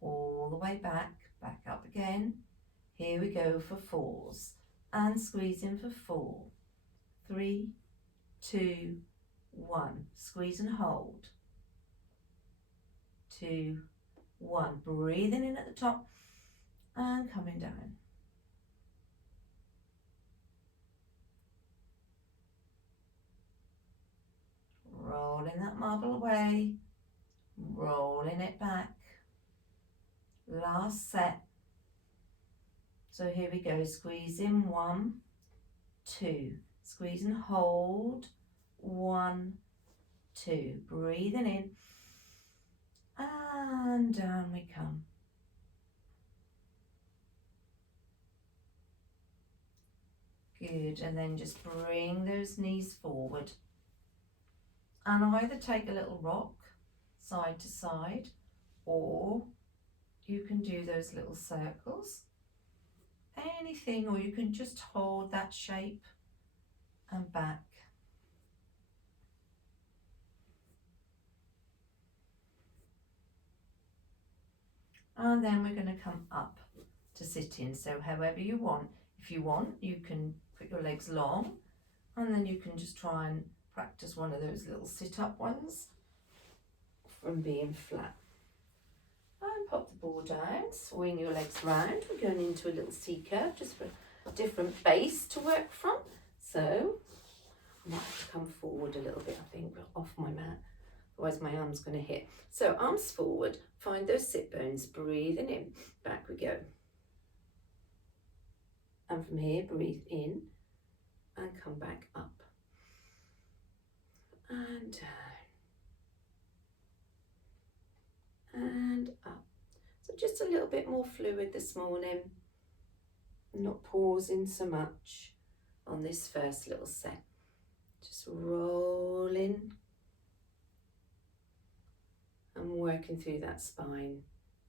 all the way back, back up again. Here we go for 4s and squeezing for 4, 3, 2, 1. Squeeze and hold. 2, 1. Breathing in at the top and coming down. Rolling that marble away, rolling it back. Last set. So here we go, squeeze in 1, 2. Squeeze and hold. 1, 2. Breathing in and down we come. Good, and then just bring those knees forward and either take a little rock side to side, or you can do those little circles, anything, or you can just hold that shape and back. And then we're going to come up to sitting. So however you want. If you want, you can put your legs long and then you can just try and practice one of those little sit-up ones from being flat. And pop the ball down, swing your legs round. We're going into a little C-curve just for a different base to work from. So I might have to come forward a little bit, I think, off my mat. Otherwise my arm's going to hit. So arms forward, find those sit bones, breathing in, back we go. And from here, breathe in and come back up and down and up. So just a little bit more fluid this morning, not pausing so much on this first little set. Just rolling and working through that spine.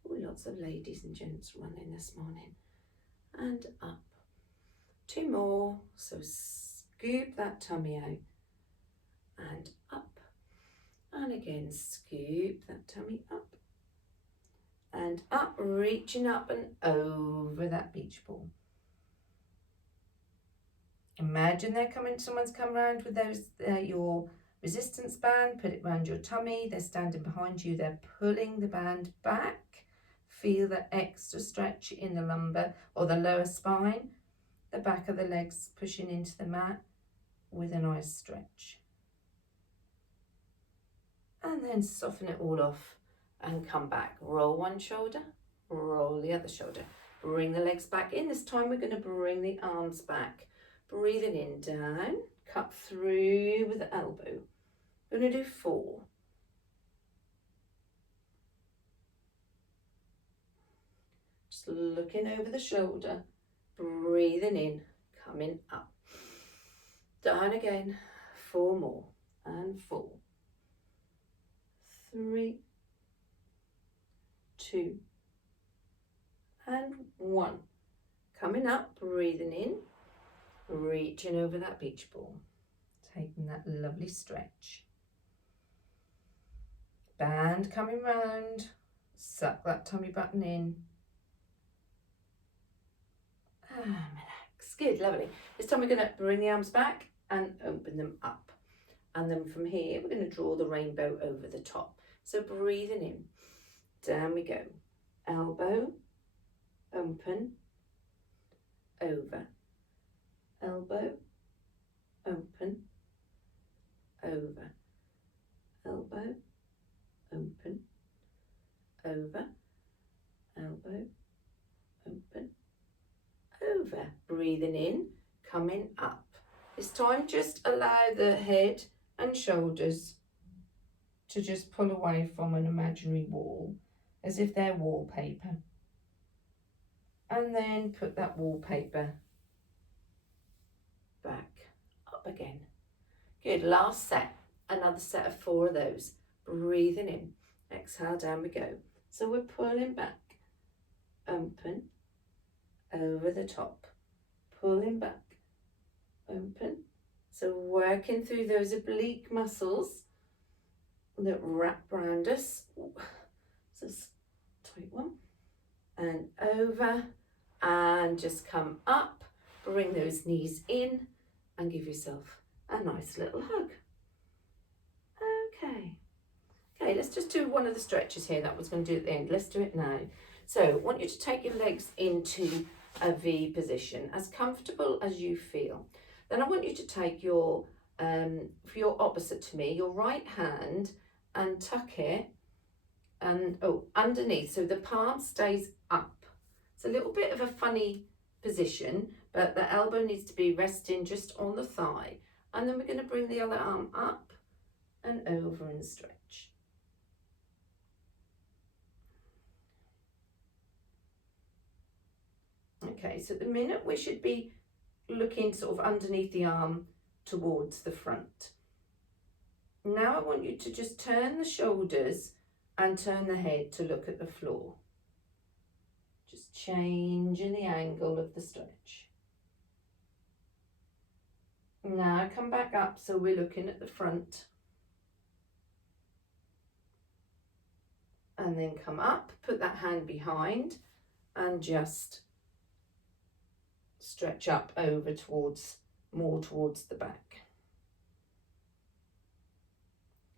Ooh, lots of ladies and gents running this morning. And up. 2 more, so scoop that tummy out and up, and again scoop that tummy up and up, reaching up and over that beach ball. Imagine someone's come around with those your resistance band, put it around your tummy, they're standing behind you, they're pulling the band back. Feel that extra stretch in the lumbar or the lower spine. The back of the legs pushing into the mat with a nice stretch. And then soften it all off and come back. Roll one shoulder, roll the other shoulder. Bring the legs back in. This time we're going to bring the arms back. Breathing in, down, cut through with the elbow. We're going to do 4. Just looking over the shoulder. Breathing in, coming up, down again, 4 more, and 4, 3, 2, and 1. Coming up, breathing in, reaching over that beach ball. Taking that lovely stretch. Band coming round. Suck that tummy button in. And relax. Good, lovely. This time we're going to bring the arms back and open them up. And then from here, we're going to draw the rainbow over the top. So breathing in. Down we go. Elbow, open, over. Elbow, open, over. Elbow, open, over. Elbow, open, over. Breathing in, coming up. This time just allow the head and shoulders to just pull away from an imaginary wall as if they're wallpaper. And then put that wallpaper back up again. Good, last set. Another set of 4 of those. Breathing in. Exhale, down we go. So we're pulling back. Open. Over the top. Pulling back. Open. So working through those oblique muscles that wrap around us. So tight one. And over. And just come up. Bring those knees in. And give yourself a nice little hug. Okay, let's just do one of the stretches here that I was going to do at the end. Let's do it now. So I want you to take your legs into a V position, as comfortable as you feel. Then I want you to take your, for your opposite to me, your right hand and tuck it and underneath, so the palm stays up. It's a little bit of a funny position, but the elbow needs to be resting just on the thigh. And then we're going to bring the other arm up and over and stretch. Okay, so at the minute we should be looking sort of underneath the arm towards the front. Now I want you to just turn the shoulders and turn the head to look at the floor. Just changing the angle of the stretch. Now come back up so we're looking at the front. And then come up, put that hand behind and just stretch up over more towards the back.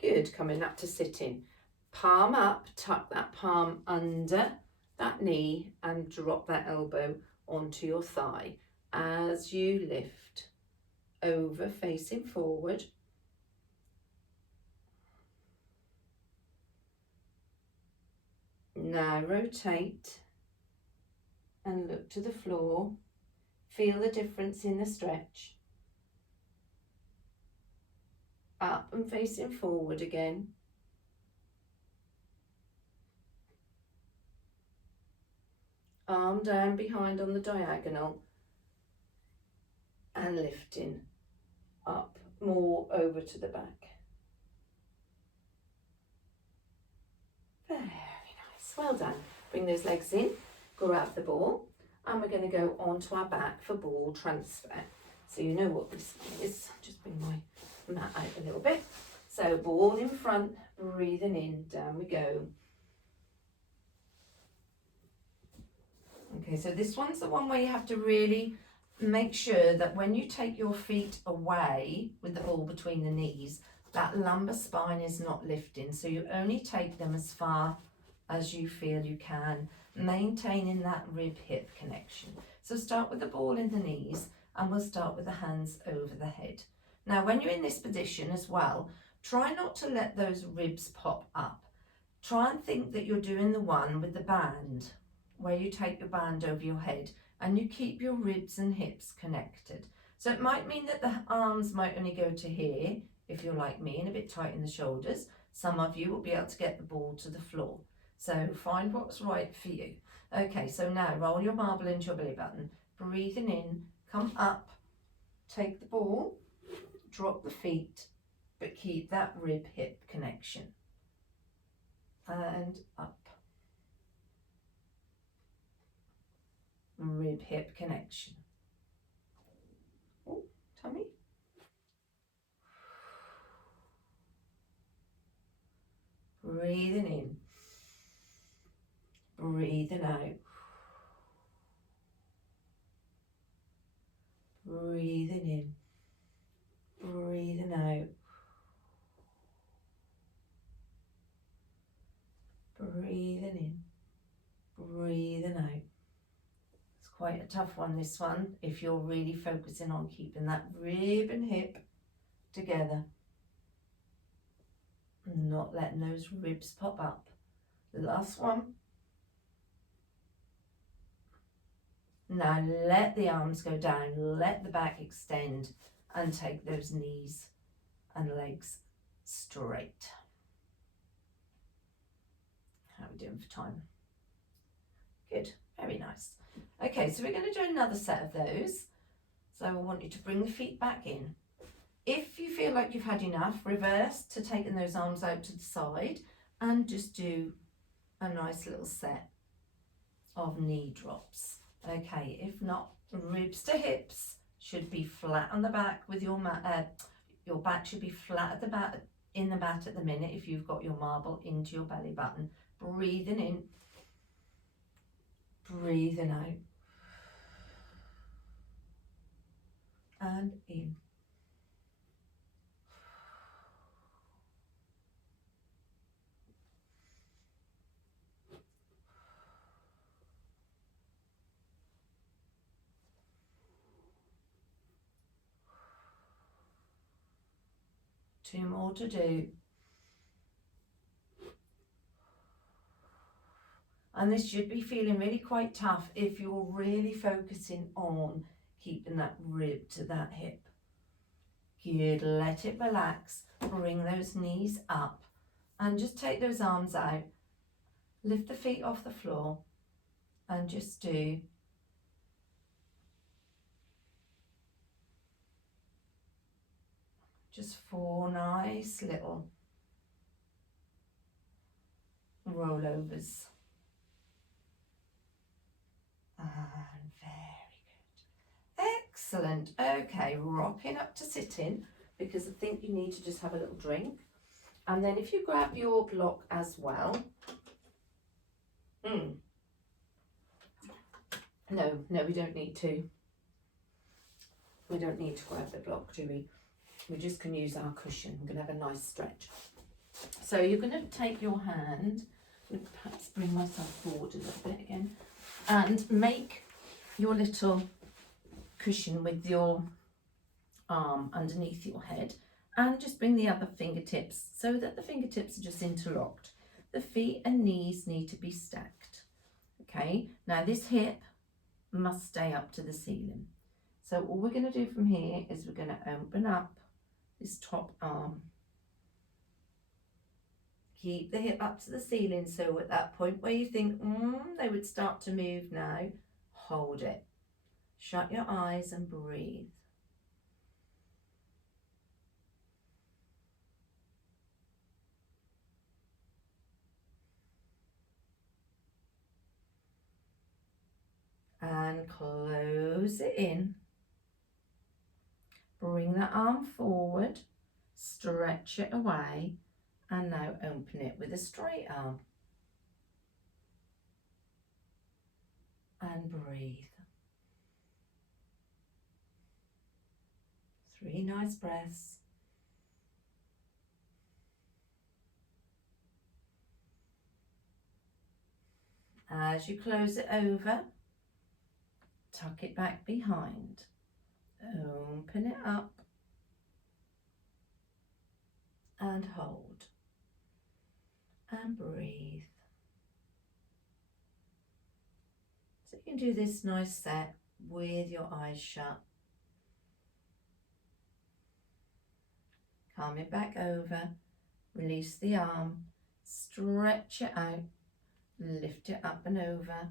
Good, coming up to sitting. Palm up, tuck that palm under that knee and drop that elbow onto your thigh as you lift over, facing forward. Now rotate and look to the floor. Feel the difference in the stretch. Up and facing forward again. Arm down behind on the diagonal and lifting up more over to the back. Very nice, well done. Bring those legs in, grab the ball, and we're going to go onto our back for ball transfer. So you know what this is. Just bring my mat out a little bit. So ball in front, breathing in, down we go. Okay, so this one's the one where you have to really make sure that when you take your feet away with the ball between the knees, that lumbar spine is not lifting. So you only take them as far as you feel you can, maintaining that rib-hip connection. So start with the ball in the knees and we'll start with the hands over the head. Now, when you're in this position as well, try not to let those ribs pop up. Try and think that you're doing the one with the band, where you take your band over your head and you keep your ribs and hips connected. So it might mean that the arms might only go to here, if you're like me and a bit tight in the shoulders. Some of you will be able to get the ball to the floor. So find what's right for you. Okay, so now roll your marble into your belly button. Breathing in, come up, take the ball, drop the feet, but keep that rib-hip connection. And up. Rib-hip connection. Oh, tummy. Breathing in. Breathing out. Breathing in. Breathing out. Breathing in. Breathing out. It's quite a tough one, this one, if you're really focusing on keeping that rib and hip together. Not letting those ribs pop up. The last one. Now let the arms go down, let the back extend, and take those knees and legs straight. How are we doing for time? Good, very nice. Okay, so we're going to do another set of those. So I want you to bring the feet back in. If you feel like you've had enough, reverse to taking those arms out to the side and just do a nice little set of knee drops. Okay, if not, ribs to hips should be flat on the back with your mat. Your back should be flat at the back, in the mat at the minute if you've got your marble into your belly button. Breathing in, breathing out, and in. Two more to do. And this should be feeling really quite tough if you're really focusing on keeping that rib to that hip. Good, let it relax, bring those knees up and just take those arms out. Lift the feet off the floor and just do just 4 nice little rollovers. And very good. Excellent. Okay, rocking up to sitting because I think you need to just have a little drink. And then if you grab your block as well. No, we don't need to. We don't need to grab the block, do we? We just can use our cushion. We're going to have a nice stretch. So you're going to take your hand, perhaps bring myself forward a little bit again, and make your little cushion with your arm underneath your head, and just bring the other fingertips so that the fingertips are just interlocked. The feet and knees need to be stacked. Okay, now this hip must stay up to the ceiling. So all we're going to do from here is we're going to open up this top arm. Keep the hip up to the ceiling, so at that point where you think, they would start to move now, hold it. Shut your eyes and breathe. And close it in. Bring the arm forward, stretch it away, and now open it with a straight arm. And breathe. 3 nice breaths. As you close it over, tuck it back behind. Open it up and hold and breathe. So you can do this nice set with your eyes shut. Calm it back over, release the arm, stretch it out, lift it up and over,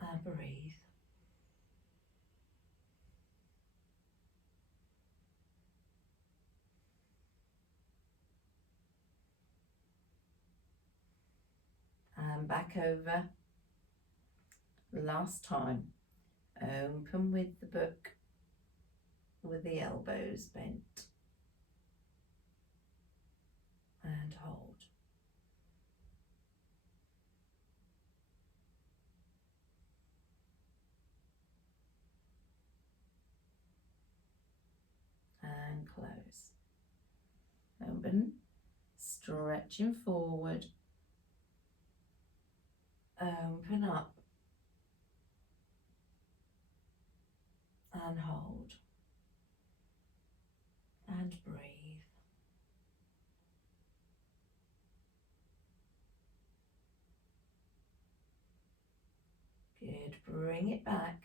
and breathe. And back over. Last time. Open with the book with the elbows bent. and hold. And close. Open, stretching forward, open up and hold and breathe. Good, bring it back.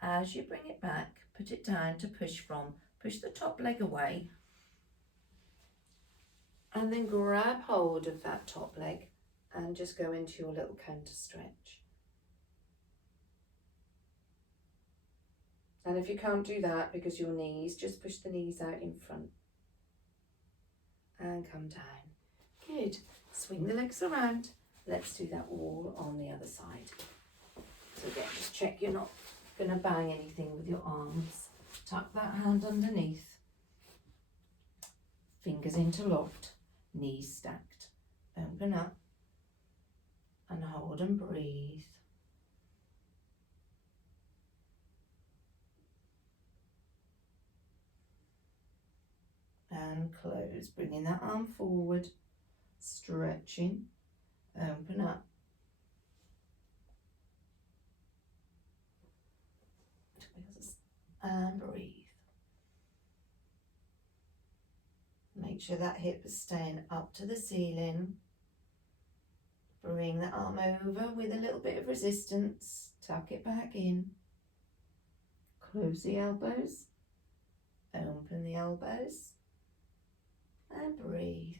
As you bring it back, put it down to push from. Push the top leg away and then grab hold of that top leg and just go into your little counter stretch. And if you can't do that because your knees, just push the knees out in front and come down. Good. Swing the legs around. Let's do that all on the other side. So again, just check you're not going to bang anything with your arms. Tuck that hand underneath. Fingers interlocked. Knees stacked. Open up and hold and breathe. And close, bringing that arm forward, stretching, open up. And breathe. Make sure that hip is staying up to the ceiling. Bring the arm over with a little bit of resistance. Tuck it back in. Close the elbows. Open the elbows. And breathe.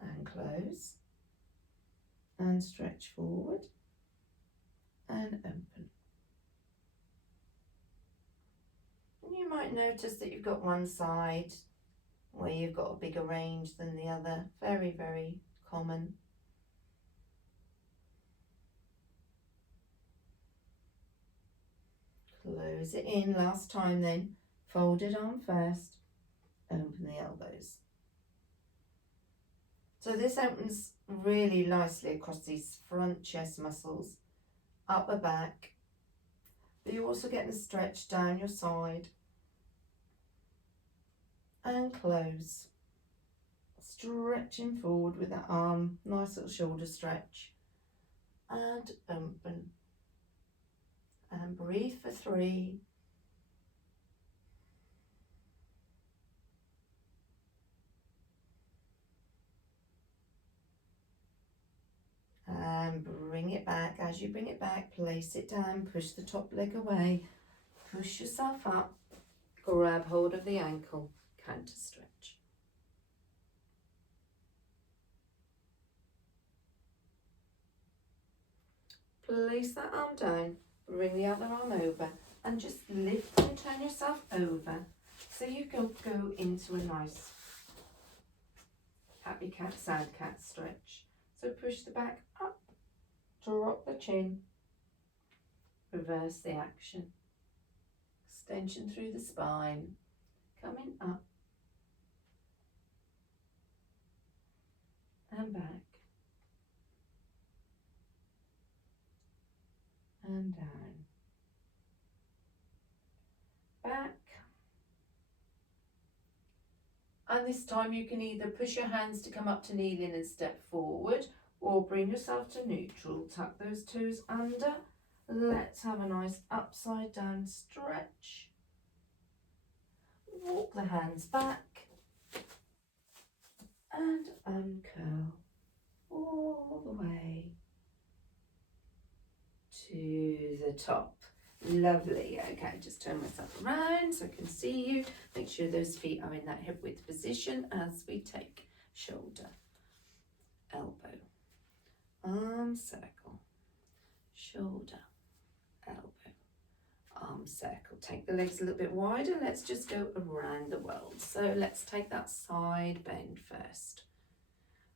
And close. And stretch forward. And open. And you might notice that you've got one side where you've got a bigger range than the other. Very, very common. Close it in. Last time then. Folded arm first. Open the elbows. So this opens really nicely across these front chest muscles, upper back, but you're also getting a stretch down your side. And close. Stretching forward with that arm, nice little shoulder stretch. And open. And breathe for 3. And bring it back. As you bring it back, place it down, push the top leg away, push yourself up, grab hold of the ankle, counter stretch. Place that arm down, bring the other arm over, and just lift and turn yourself over so you go into a nice happy cat, sad cat stretch. So push the back up, drop the chin, reverse the action. Extension through the spine, coming up and back and down. Back. And this time you can either push your hands to come up to kneeling and step forward, or bring yourself to neutral. Tuck those toes under. Let's have a nice upside down stretch. Walk the hands back and uncurl all the way to the top. Lovely. Okay, just turn myself around so I can see you. Make sure those feet are in that hip width position as we take shoulder, elbow, arm circle, shoulder, elbow, arm circle. Take the legs a little bit wider. Let's just go around the world. So let's take that side bend first.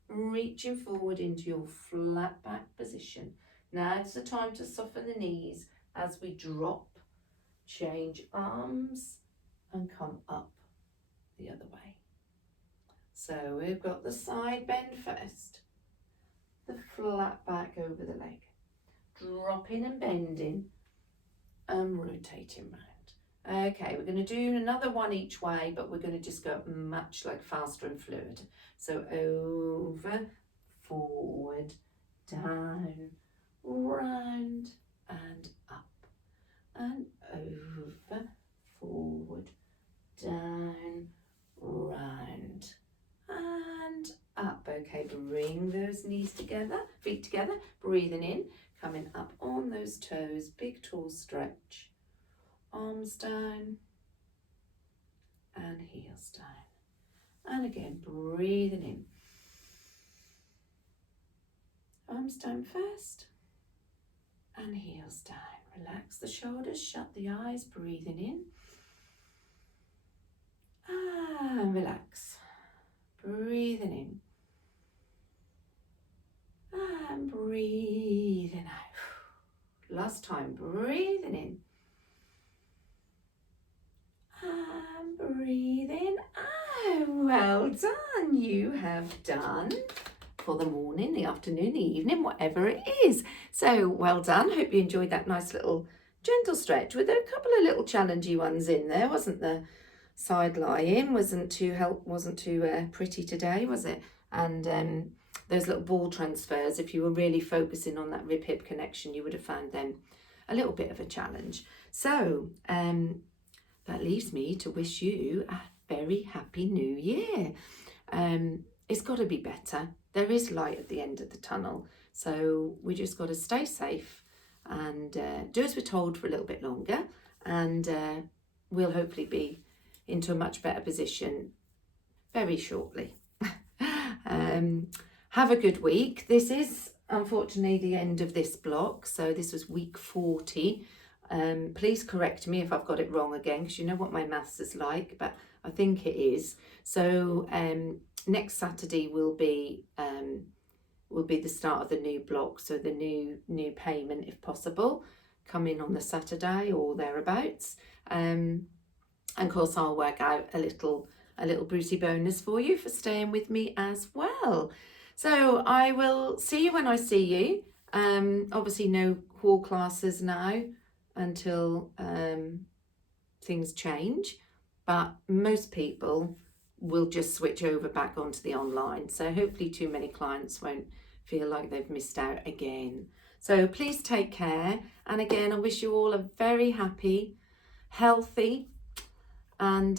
reaching forward into your flat back position. Now it's the time to soften the knees as we drop, change arms and come up the other way. So we've got the side bend first, the flat back over the leg, dropping and bending and rotating round. Okay, we're going to do another one each way, but we're going to just go much like faster and fluid. So over, forward, down, round and up, and over, forward, down, round and up. Okay, bring those knees together, feet together, breathing in, coming up on those toes, big tall stretch, arms down and heels down. And again, breathing in, arms down first and heels down. Relax the shoulders, shut the eyes, breathing in and relax, breathing in and breathing out. Last time, breathing in and breathing out. Well done. You have done for the morning, the afternoon, the evening, whatever it is. So well done. Hope you enjoyed that nice little gentle stretch with a couple of little challengey ones in there, wasn't there? Side lying wasn't too pretty today, was it? And those little ball transfers, if you were really focusing on that rib hip connection, you would have found them a little bit of a challenge. So that leaves me to wish you a very happy new year. It's got to be better. There is light at the end of the tunnel, so we just got to stay safe and do as we're told for a little bit longer, and we'll hopefully be into a much better position very shortly. Have a good week. This is unfortunately the end of this block, so this was week 40. Please correct me if I've got it wrong again, because you know what my maths is like, but I think it is. So next Saturday will be the start of the new block, so the new payment, if possible, come in on the Saturday or thereabouts. And of course I'll work out a little Brucey bonus for you for staying with me as well. So I will see you when I see you. Obviously no hall classes now until things change, but most people will just switch over back onto the online. So hopefully too many clients won't feel like they've missed out again. So please take care. And again, I wish you all a very happy, healthy and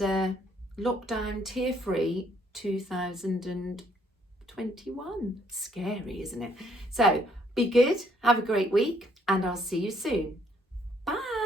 lockdown tear-free 2021. Scary, isn't it? So be good, have a great week, and I'll see you soon. Bye.